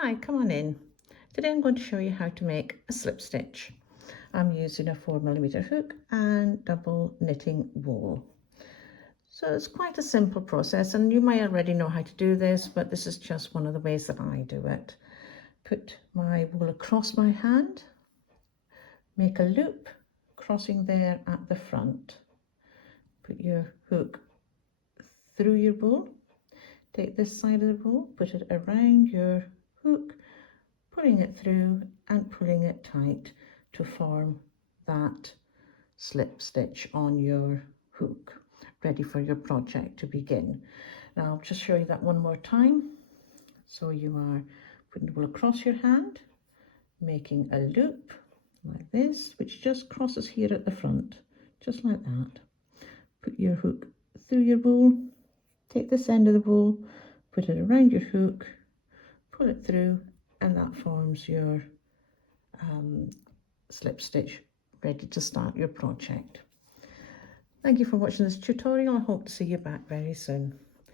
Hi, come on in. Today I'm going to show you how to make a slip stitch. I'm using a 4mm hook and double knitting wool. So it's quite a simple process, and you might already know how to do this, but this is just one of the ways that I do it. Put my wool across my hand, make a loop crossing there at the front. Put your hook through your wool, take this side of the wool, put it around your hook, pulling it through and pulling it tight to form that slip stitch on your hook, ready for your project to begin. Now I'll just show you that one more time. So you are putting the wool across your hand, making a loop like this, which just crosses here at the front, just like that. Put your hook through your wool, take this end of the wool, put it around your hook, pull it through, and that forms your slip stitch ready to start your project. Thank you for watching this tutorial. I hope to see you back very soon.